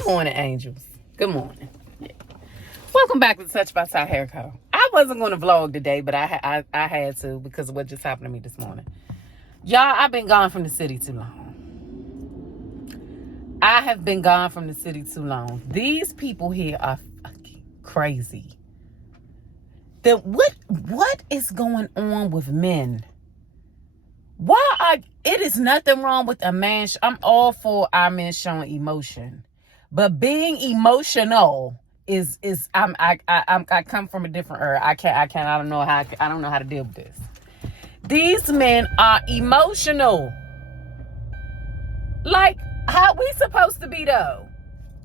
Good morning, angels. Good morning. Yeah. Welcome back to TouchedByTyHairCo. I wasn't going to vlog today, but I had to because of what just happened to me this morning. Y'all, I've been gone from the city too long. I have been gone from the city too long. These people here are fucking crazy. What is going on with men? It is nothing wrong with a man. I'm all for our men showing emotion, but being emotional is I come from a different era. I don't know how to deal with this. These men are emotional. Like, how we supposed to be though?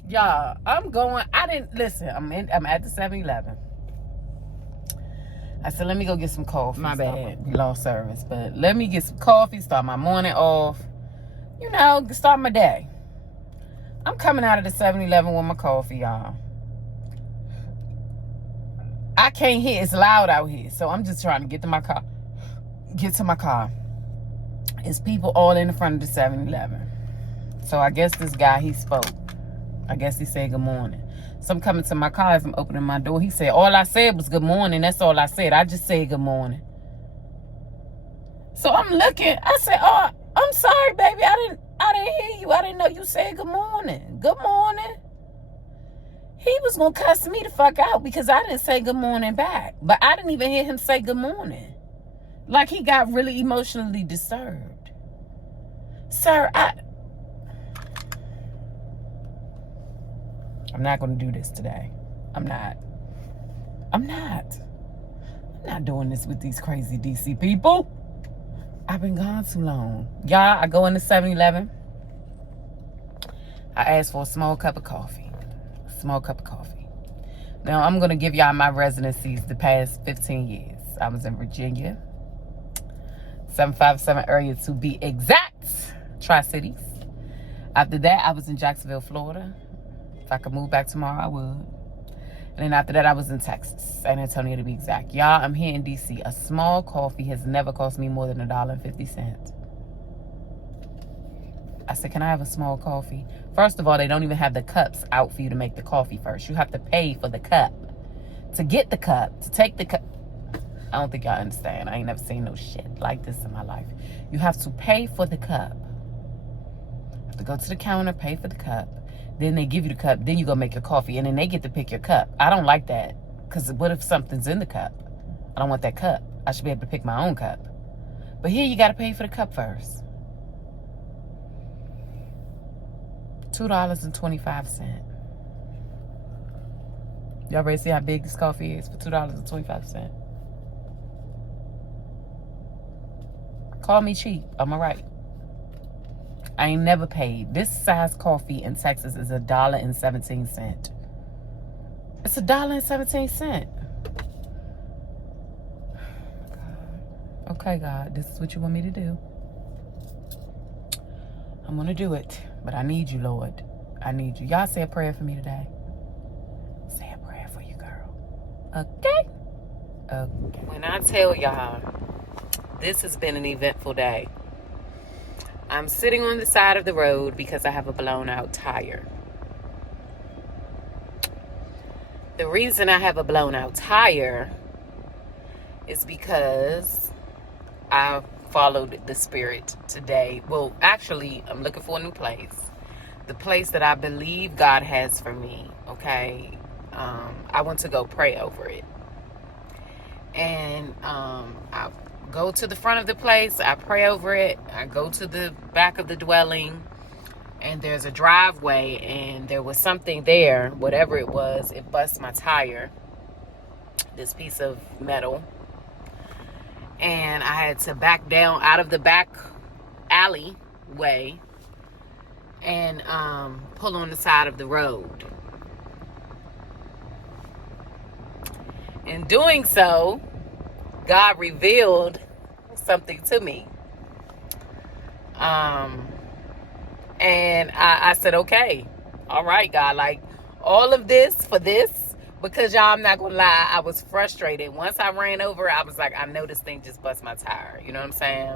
Y'all, I'm at the 7-Eleven. I said, let me go get some coffee. My bad, we lost service. But let me get some coffee, start my morning off. Start my day. I'm coming out of the 7-Eleven with my coffee, y'all. I can't hear. It's loud out here. So I'm just trying to get to my car. It's people all in the front of the 7-Eleven. So I guess this guy, he spoke. I guess he said good morning. So I'm coming to my car as I'm opening my door. He said, all I said was good morning. That's all I said. I just said good morning. So I'm looking. I said, oh, I'm sorry, baby. I didn't hear you. I didn't know you said good morning. Good morning. He was going to cuss me the fuck out because I didn't say good morning back. But I didn't even hear him say good morning. Like he got really emotionally disturbed. Sir, I'm not going to do this today. I'm not doing this with these crazy DC people. I've been gone too long. Y'all, I go in the 7-Eleven. I ask for a small cup of coffee. Now, I'm going to give y'all my residencies the past 15 years. I was in Virginia. 757 area to be exact. Tri-Cities. After that, I was in Jacksonville, Florida. If I could move back tomorrow, I would. And then after that, I was in Texas, San Antonio to be exact. Y'all, I'm here in D.C. A small coffee has never cost me more than $1.50. I said, can I have a small coffee? First of all, they don't even have the cups out for you to make the coffee first. You have to pay for the cup. To get the cup, to take the cup. I don't think y'all understand. I ain't never seen no shit like this in my life. You have to pay for the cup. You have to go to the counter, pay for the cup. Then they give you the cup. Then you go make your coffee. And then they get to pick your cup. I don't like that. Because what if something's in the cup? I don't want that cup. I should be able to pick my own cup. But here you got to pay for the cup first. $2.25. Y'all ready to see how big this coffee is for $2.25? Call me cheap. I'm all right. I ain't never paid. This size coffee in Texas is $1.17. It's $1.17. Okay, God, this is what you want me to do. I'm gonna do it, but I need you, Lord. I need you. Y'all say a prayer for me today. Say a prayer for you, girl. Okay? Okay. When I tell y'all, this has been an eventful day. I'm sitting on the side of the road because I have a blown out tire. The reason I have a blown out tire is because I followed the Spirit today. Well, actually, I'm looking for a new place. The place that I believe God has for me, okay? I want to go pray over it. And I go to the front of the place, I pray over it, I go to the back of the dwelling, and there's a driveway, and there was something there, whatever it was, it bust my tire, this piece of metal, and I had to back down out of the back alleyway and pull on the side of the road. In doing so, God revealed something to me. And I said, okay, all right, God, like all of this for this, because y'all, I'm not gonna lie, I was frustrated. Once I ran over, I was like, I know this thing just bust my tire. You know what I'm saying?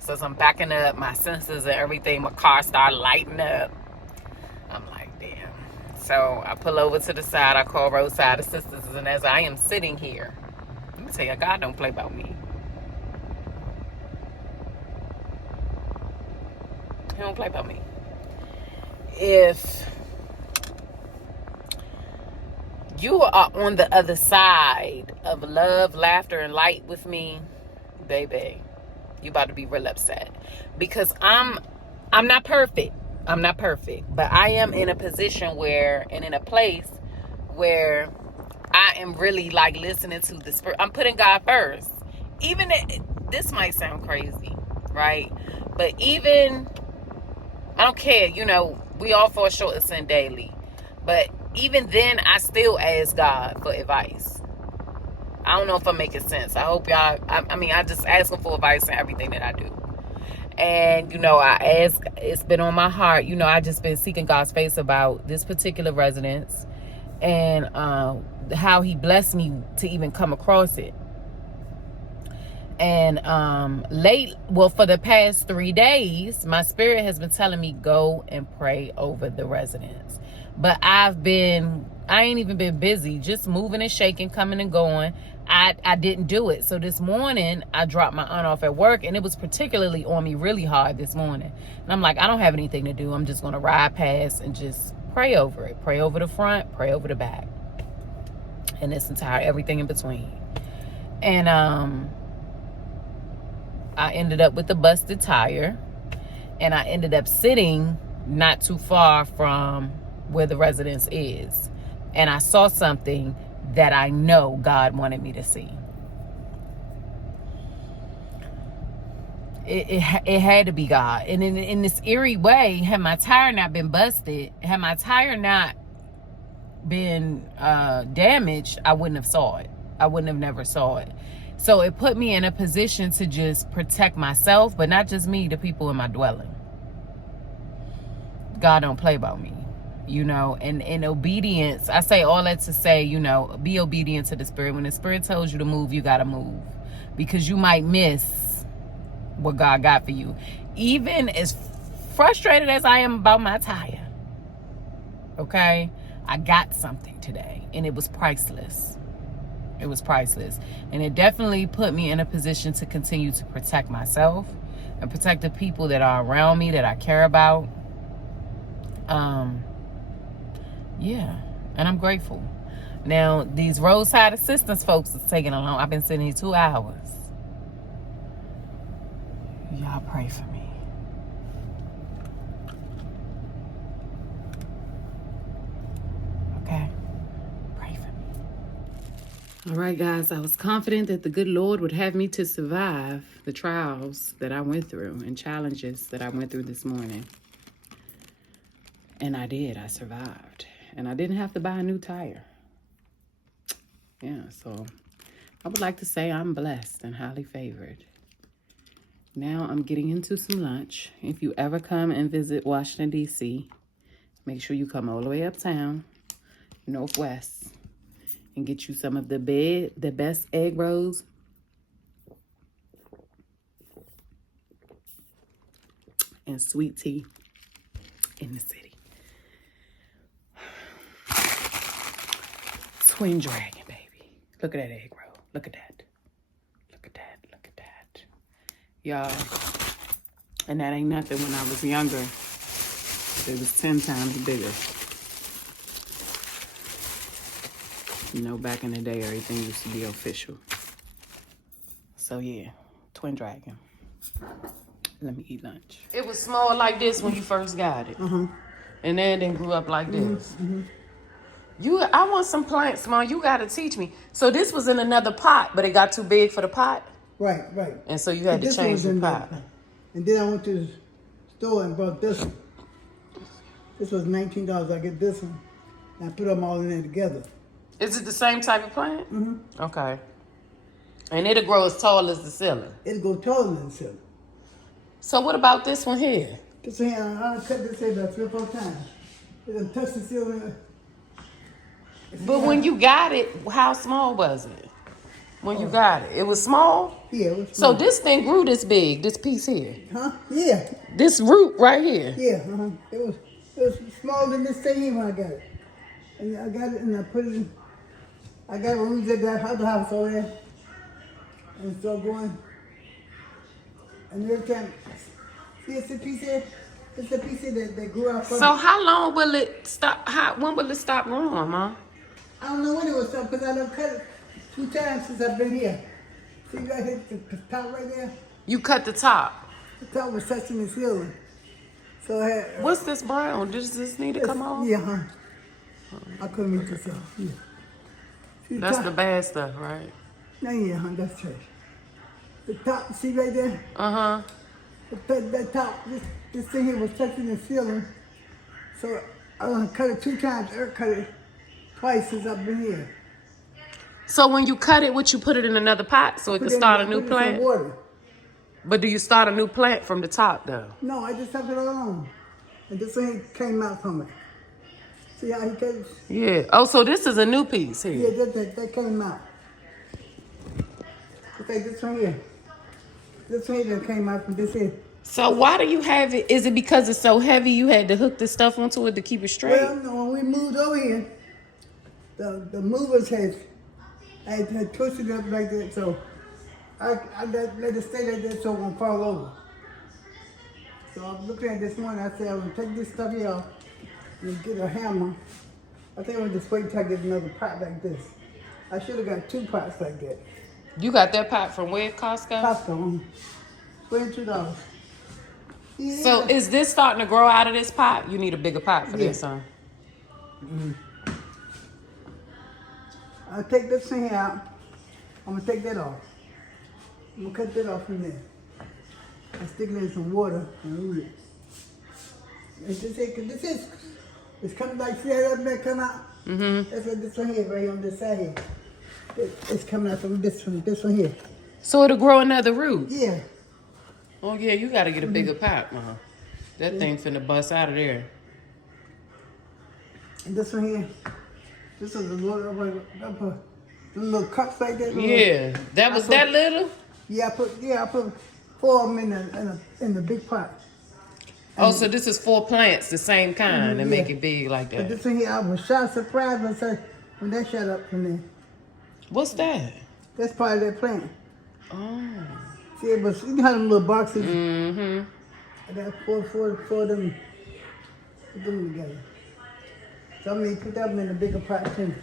So as I'm backing up, my senses and everything, my car started lighting up. I'm like, damn. So I pull over to the side. I call roadside assistance. And as I am sitting here, let me tell you, God don't play about me. He don't play about me. If you are on the other side of love, laughter, and light with me, baby, you about to be real upset. Because I'm not perfect. I'm not perfect. But I am in a position where, and in a place where I am really like listening to the Spirit. I'm putting God first. Even this might sound crazy, right? But even, I don't care, you know, we all fall short of sin daily. But even then, I still ask God for advice. I don't know if I'm making sense. I hope y'all, I just ask him for advice in everything that I do. And, you know, I ask, it's been on my heart. You know, I just been seeking God's face about this particular residence and how he blessed me to even come across it. And for the past 3 days, my spirit has been telling me go and pray over the residence. But I ain't even been busy, just moving and shaking, coming and going. I didn't do it. So this morning, I dropped my aunt off at work, and it was particularly on me really hard this morning. And I'm like, I don't have anything to do. I'm just going to ride past and just pray over it. Pray over the front, pray over the back. And this entire, everything in between. And I ended up with a busted tire. And I ended up sitting not too far from where the residence is. And I saw something that I know God wanted me to see. It had to be God. And in this eerie way, had my tire not been busted, had my tire not been damaged, I wouldn't have saw it. I wouldn't have never saw it. So it put me in a position to just protect myself, but not just me, the people in my dwelling. God don't play about me. You know, and in obedience, I say all that to say, you know, be obedient to the Spirit. When the Spirit tells you to move, you got to move. Because you might miss what God got for you. Even as frustrated as I am about my tire, okay, I got something today, and it was priceless. It was priceless. And it definitely put me in a position to continue to protect myself and protect the people that are around me, that I care about. Yeah, and I'm grateful. Now, these roadside assistance folks is taking a long. I've been sitting here 2 hours. Y'all pray for me. Okay? Pray for me. All right, guys. I was confident that the good Lord would have me to survive the trials that I went through and challenges that I went through this morning. And I did. I survived. And I didn't have to buy a new tire. Yeah, so I would like to say I'm blessed and highly favored. Now I'm getting into some lunch. If you ever come and visit Washington, D.C., make sure you come all the way uptown, Northwest, and get you some of the best egg rolls and sweet tea in the city. Twin Dragon, baby. Look at that egg roll. Look at that. Look at that. Look at that. Y'all. And that ain't nothing when I was younger. It was 10 times bigger. You know, back in the day, everything used to be official. So, yeah. Twin Dragon. Let me eat lunch. It was small like this when you first got it. Mm-hmm. And then it grew up like this. Mm-hmm. I want some plants, Mom. You got to teach me. So this was in another pot, but it got too big for the pot? Right. And so you had to change the pot. And then I went to the store and bought this one. This was $19. I get this one. And I put them all in there together. Is it the same type of plant? Mm-hmm. Okay. And it'll grow as tall as the ceiling? It'll go taller than the ceiling. So what about this one here? This one here, I cut this here about 3 or 4 times. It'll touch the ceiling. But when you got it, how small was it? When you got it? It was small? Yeah, it was small. So this thing grew this big, this piece here? Huh? Yeah. This root right here? Yeah, It was smaller than this thing here when I got it. And I got it and I put it in. I got it when we did that other house over there. And it's still going. And every time, see, it's a piece here. It's a piece here that grew out from. So how long will it stop? When will it stop growing, Mom? I don't know when it was up because I done cut it 2 times since I've been here. See, right here, the top right there? You cut the top. The top was touching the ceiling. So I had... What's this brown? Does this need to come off? Yeah, huh? I couldn't make this up. Yeah. See, That's top? the bad stuff, right? No, yeah, huh? That's trash. The top, see right there? Uh-huh. That top, this thing here was touching the ceiling. So I done cut it 2 times. Eric cut it twice since I've been here. So when you cut it, would you put it in another pot so it can start a new Put it in plant? some water. But do you start a new plant from the top, though? No, I just left it alone. And this thing came out from it. See how he cut it? Yeah. Oh, so this is a new piece here. Yeah, that came out. Okay, this one here. This one here that came out from this here. So why do you have it? Is it because it's so heavy you had to hook this stuff onto it to keep it straight? Well, no, when we moved over here, the movers had twisted it up like that, so I let it stay like that so it won't fall over. So I was looking at this morning, I said, I'm going to take this stuff here off and get a hammer. I think I'm going to just wait until I get another pot like this. I should have got 2 pots like that. You got that pot from where, Costco? Costco, $22. Yeah. So is this starting to grow out of this pot? You need a bigger pot for this, huh? Mm-hmm. I'll take this thing out. I'm going to take that off. I'm going to cut that off from there. I stick it in some water and root it. It's just here, 'cause this is, it's coming like, see how that man come out? Mm-hmm. That's what this one here, right here on this side here. It's coming out from this one here. So it'll grow another root? Yeah. Oh, yeah, you got to get a bigger pot, Mom. That thing finna bust out of there. And this one here, this is a little cups like that. Yeah, that was that little? Yeah, I put 4 of them in the big pot. Oh, so this is 4 plants, the same kind, and make it big like But that. this one here, I was surprised when that shot up from there. What's that? That's part of that plant. Oh. See, it was, you know how them little boxes? Mm-hmm. I got four of them. Put them together. So I'm going to put them in a bigger pot too.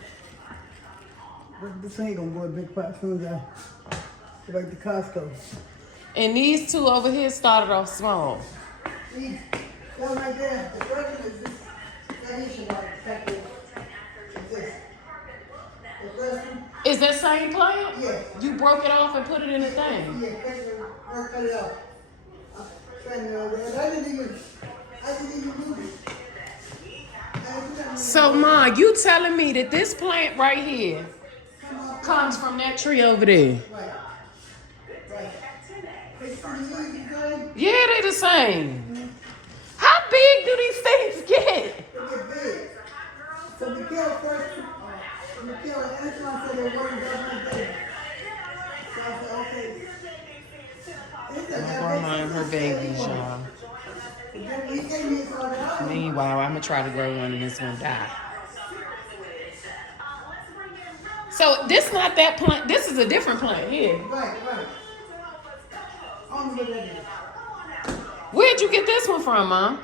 But this ain't going to go in a big pot as soon as I go back to Costco. And these 2 over here started off small. See, that one right there, the first one is this. That is exactly this. The first one? Is that same plant? Yeah. You broke it off and put it in the thing? Yeah, I cut it off. I didn't even move it. So, Ma, you telling me that this plant right here comes from that tree over there? Right. Yeah, they the same. How big do these things get? So Mikhail first, Mikhail and Antoine said they wanted to like that. So I said, okay. My grandma and her babies, y'all. Meanwhile, I'm gonna try to grow one and it's gonna die. So this not that plant. This is a different plant here. Right. Where'd you get this one from, Mom?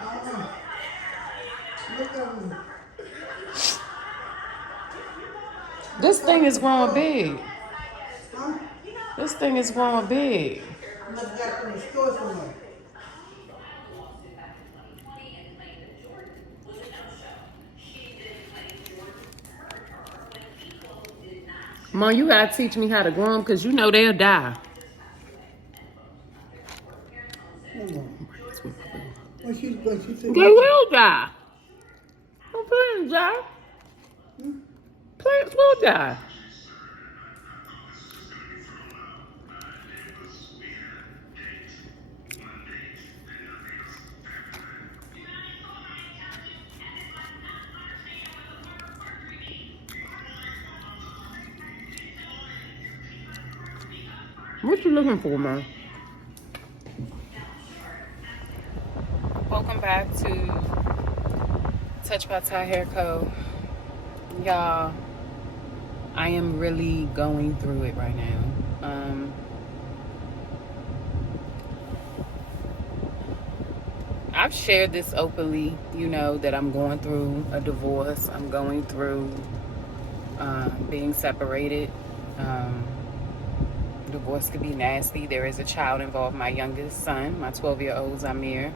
This thing is growing big. This thing is growing big. Mom, you gotta teach me how to grow them because you know they'll die. They will die. No plants die. Plants will die. What you looking for, man? Welcome back to TouchedByTyHairCo. Y'all, I am really going through it right now. I've shared this openly, that I'm going through a divorce. I'm going through being separated. Divorce could be nasty. There is a child involved, my youngest son, my 12-year-old Zamir.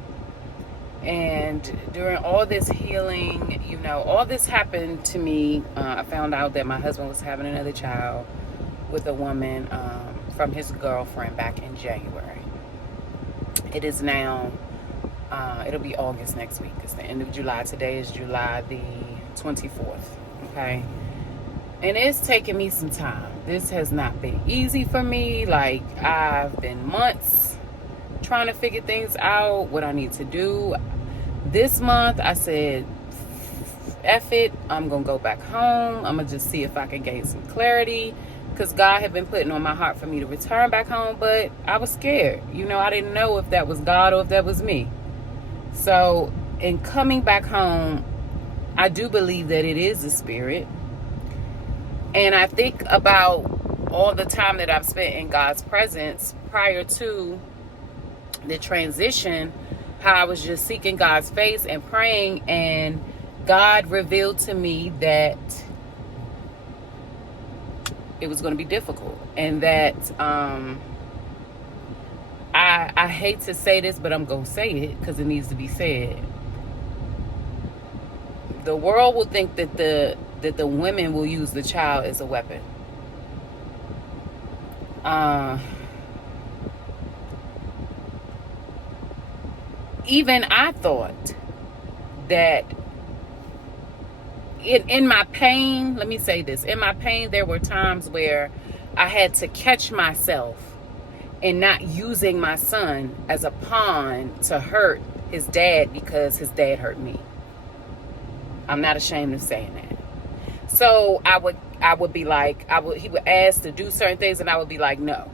And during all this healing, all this happened to me. I found out that my husband was having another child with a woman from his girlfriend back in January. It is now, it'll be August next week. It's the end of July. Today is July the 24th. Okay. And it's taken me some time. This has not been easy for me. Like, I've been months trying to figure things out, what I need to do. This month, I said, F it. I'm going to go back home. I'm going to just see if I can gain some clarity. Because God had been putting on my heart for me to return back home. But I was scared. I didn't know if that was God or if that was me. So, in coming back home, I do believe that it is the Spirit. And I think about all the time that I've spent in God's presence prior to the transition, how I was just seeking God's face and praying, and God revealed to me that it was going to be difficult, and that I hate to say this, but I'm going to say it because it needs to be said. The world will think that the women will use the child as a weapon. Even I thought that in my pain, let me say this, in my pain, there were times where I had to catch myself in not using my son as a pawn to hurt his dad because his dad hurt me. I'm not ashamed of saying that. So I would be like, he would ask to do certain things and I would be like, no.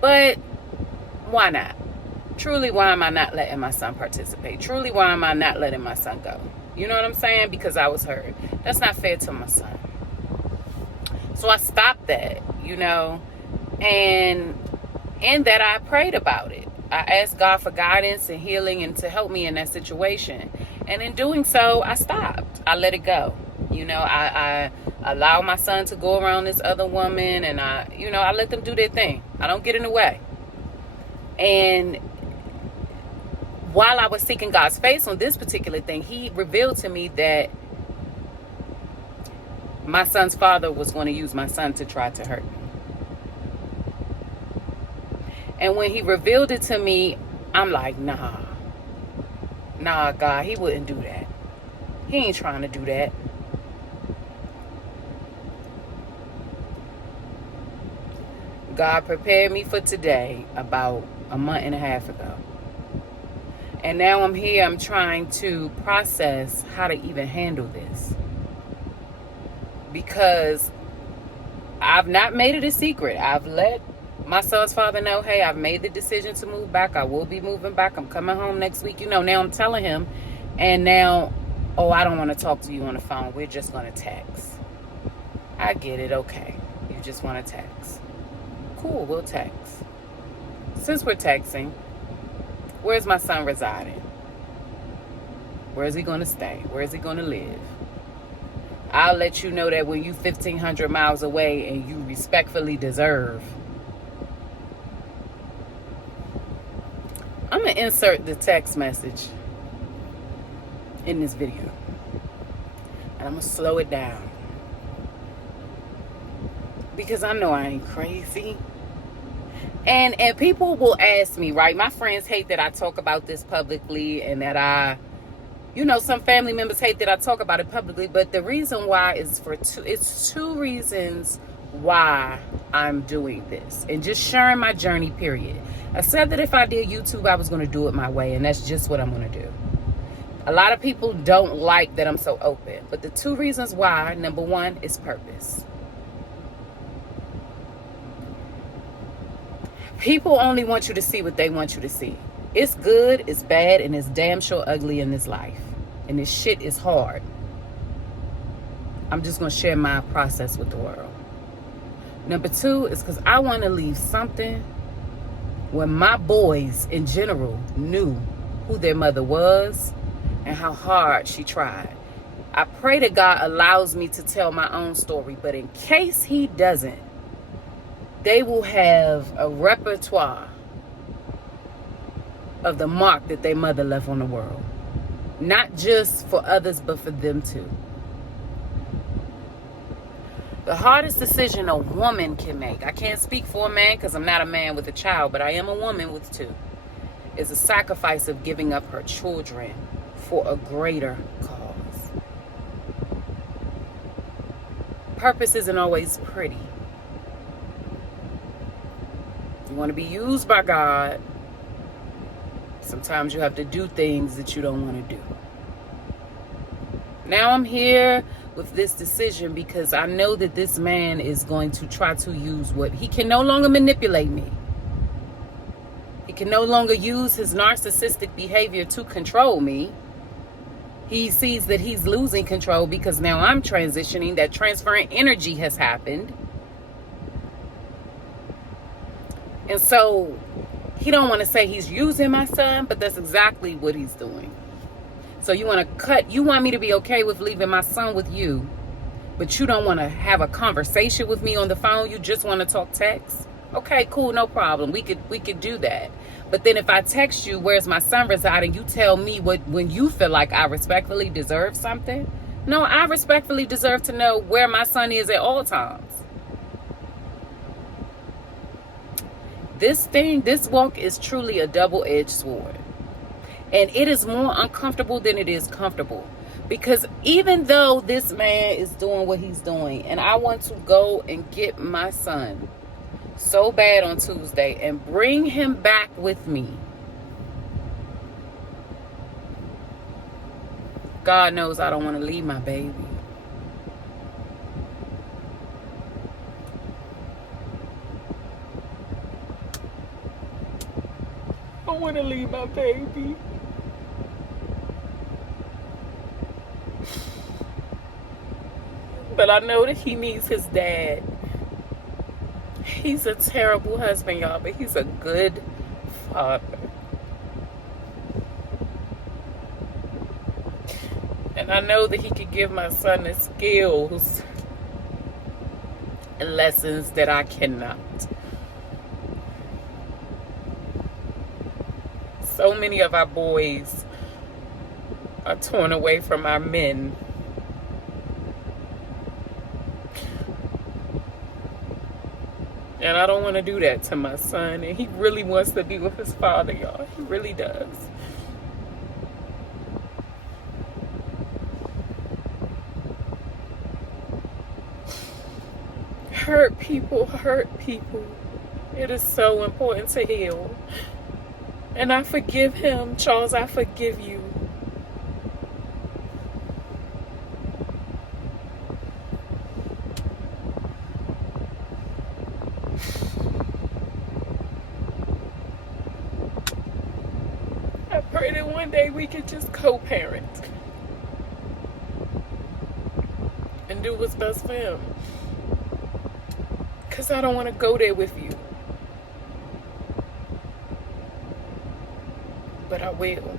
But why not? Truly, why am I not letting my son participate? Truly, why am I not letting my son go? You know what I'm saying? Because I was hurt. That's not fair to my son. So I stopped that, and in that I prayed about it. I asked God for guidance and healing and to help me in that situation. And in doing so, I stopped. I let it go. I allow my son to go around this other woman, and I let them do their thing. I don't get in the way. And while I was seeking God's face on this particular thing, he revealed to me that my son's father was going to use my son to try to hurt me. And when he revealed it to me, I'm like, nah, God, he wouldn't do that. He ain't trying to do that. God prepared me for today about a month and a half ago. And now I'm here, I'm trying to process how to even handle this. Because I've not made it a secret. I've let my son's father know, hey, I've made the decision to move back. I will be moving back. I'm coming home next week. Now I'm telling him. And now, I don't want to talk to you on the phone. We're just going to text. I get it. Okay. You just want to text. Cool, we'll text. Since we're texting, where's my son residing? Where is he going to stay? Where is he going to live? I'll let you know that when you 1,500 miles away and you respectfully deserve. I'm going to insert the text message in this video. And I'm going to slow it down. Because I know I ain't crazy. And people will ask me, right? My friends hate that I talk about this publicly, and that some family members hate that I talk about it publicly. But the reason why is it's two reasons why I'm doing this and just sharing my journey, period. I said that if I did YouTube, I was going to do it my way, and that's just what I'm going to do. A lot of people don't like that I'm so open, but the two reasons why, number one, is purpose. People only want you to see what they want you to see. It's good, it's bad, and it's damn sure ugly in this life. And this shit is hard. I'm just going to share my process with the world. Number 2 is because I want to leave something where my boys in general knew who their mother was and how hard she tried. I pray that God allows me to tell my own story, but in case he doesn't, they will have a repertoire of the mark that their mother left on the world. Not just for others, but for them too. The hardest decision a woman can make, I can't speak for a man because I'm not a man with a child, but I am a woman with 2, is a sacrifice of giving up her children for a greater cause. Purpose isn't always pretty. You want to be used by God. Sometimes you have to do things that you don't want to do. Now I'm here with this decision because I know that this man is going to try to use he can no longer manipulate me. He can no longer use his narcissistic behavior to control me. He sees that he's losing control because now I'm transitioning, that transferring energy has happened. And so he don't want to say he's using my son, but that's exactly what he's doing. So you want me to be okay with leaving my son with you, but you don't want to have a conversation with me on the phone. You just want to talk text. Okay, cool, no problem. We could do that. But then if I text you, where's my son residing, you tell me when you feel like I respectfully deserve something. No, I respectfully deserve to know where my son is at all times. This walk is truly a double-edged sword. And it is more uncomfortable than it is comfortable. Because even though this man is doing what he's doing, and I want to go and get my son so bad on Tuesday and bring him back with me, God knows I don't want to leave my baby. I want to leave my baby. But I know that he needs his dad. He's a terrible husband, y'all, but he's a good father. And I know that he could give my son the skills and lessons that I cannot. So many of our boys are torn away from our men. And I don't want to do that to my son. And he really wants to be with his father, y'all. He really does. Hurt people hurt people. It is so important to heal. And I forgive him. Charles, I forgive you. I pray that one day we could just co-parent and do what's best for him. Because I don't want to go there with you. But I will.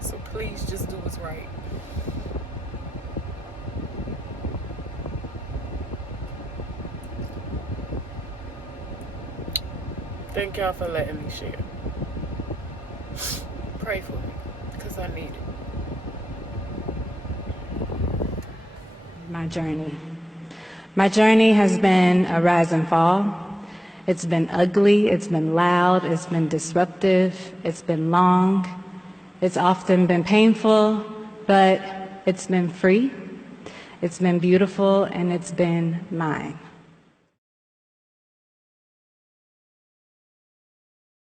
So please just do what's right. Thank y'all for letting me share. Pray for me, because I need it. My journey. My journey has been a rise and fall. It's been ugly, it's been loud, it's been disruptive, it's been long. It's often been painful, but it's been free, it's been beautiful, and it's been mine.